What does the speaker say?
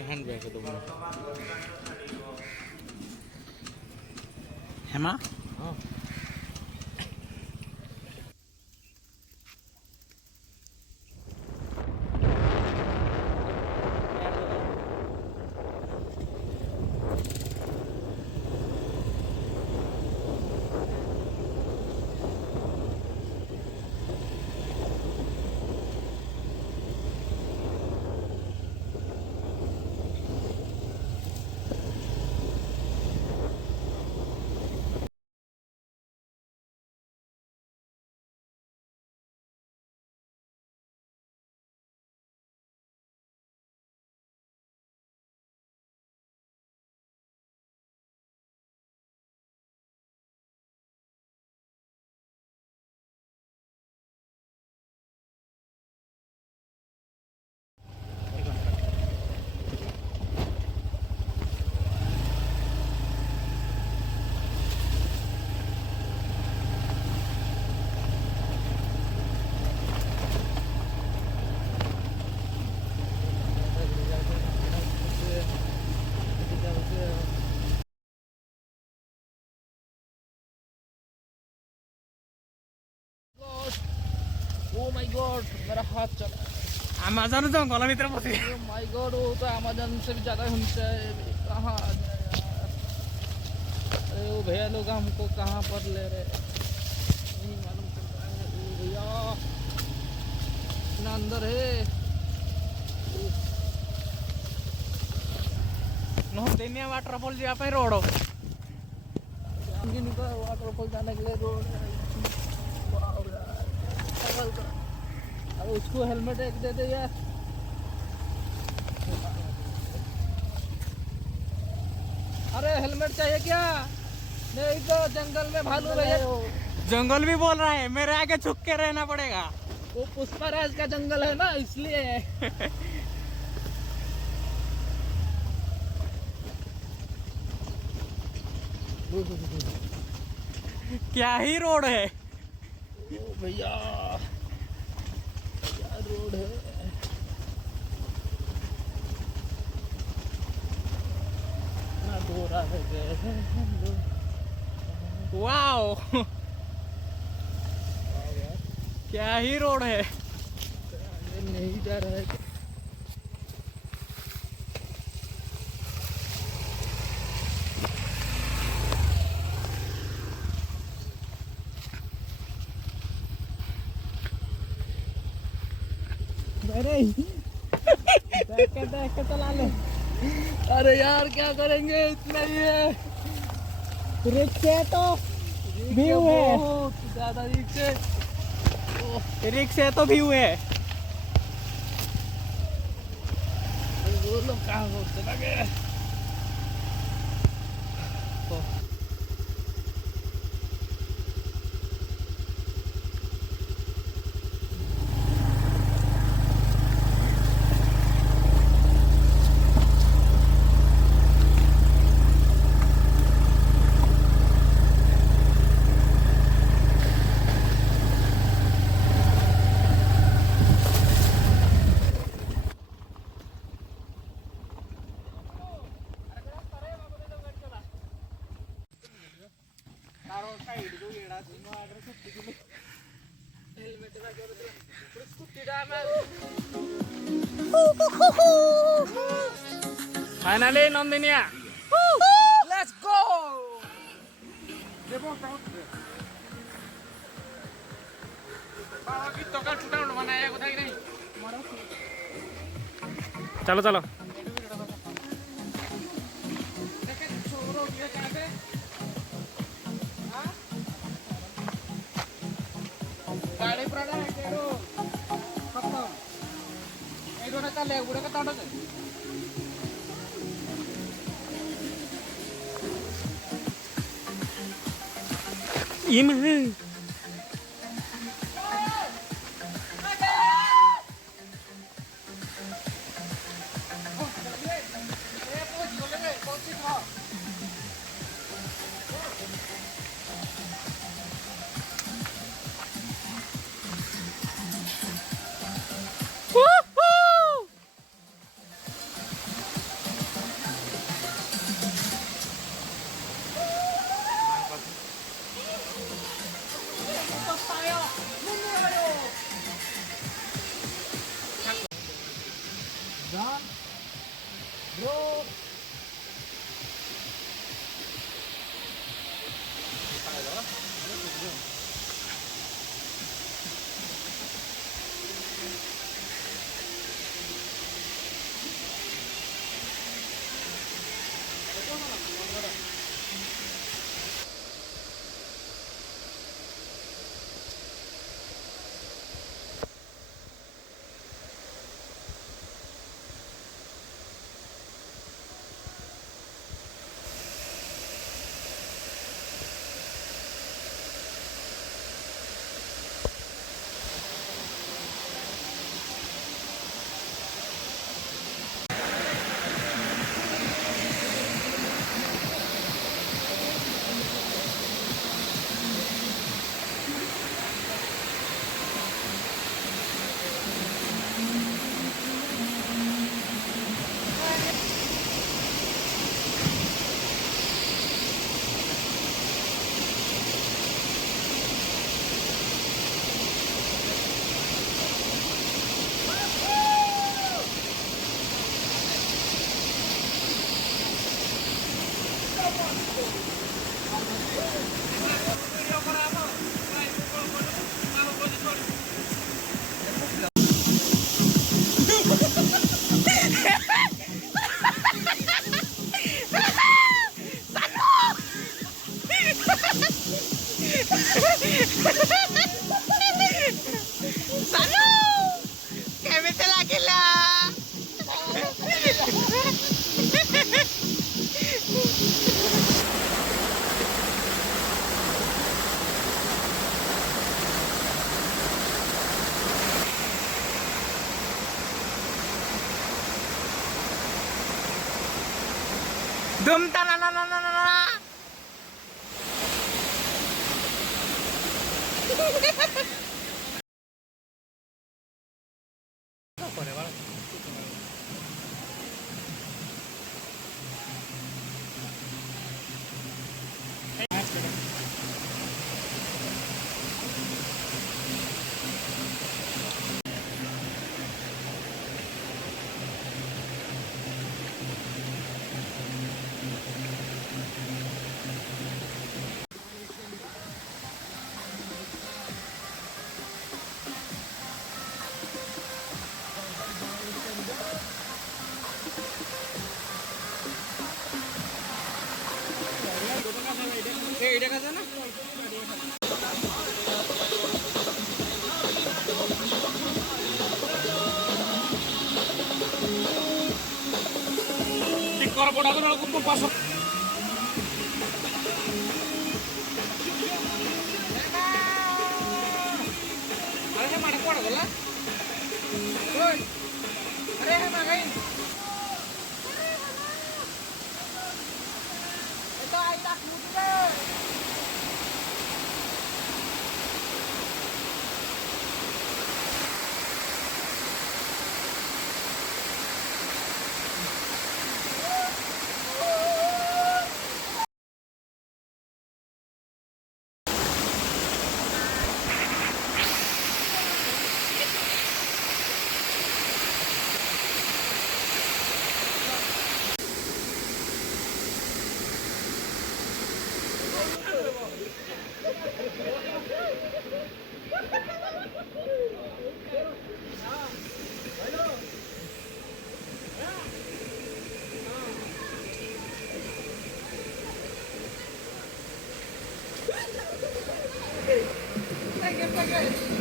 handbag itu benar. Hema? Oh. Oh my God मेरा हाथ चला Amazon जंगल भित्र पसी ओ माय गॉड वो तो अमेज़न से भी ज़्यादा ऊंचा है कहाँ आ गया यार अरे वो भैया लोग हमको कहाँ पर ले रहे नहीं मालूम चल रहा है ओ भैया इतना अंदर है नो देनिया वाटरफॉल जी पे रोड वाटरफॉल जाने के लिए रोड है वाह यार अरे उसको हेलमेट एक दे दे यार अरे हेलमेट चाहिए क्या नहीं तो जंगल में भालू रहे हो जंगल भी बोल रहा है मेरे आगे झुक के रहना पड़ेगा वो पुष्पराज का जंगल है ना इसलिए क्या ही रोड है ओ भैया क्या रोड है ना गोरा है वाओ क्या ही रोड है नहीं जा रहा है देख के चला ले अरे यार क्या करेंगे इतना ही है रिक्शे तो व्यू है बहुत ज्यादा रिक्शे तो व्यू है वो लोग कहाँ को चला गए फाइनली नंदिनिया लेट्स गो चलो चलो गाड़ी प्राणा है केड़ो खत्म एडो ना चले गुड़े का तांडो से इम दुमता ना ना ना ना ना ना. इडे कसं ना paso. Ada mana kau ada lah? Woi, ada yang mana kain? Itu aitak muda. Take it.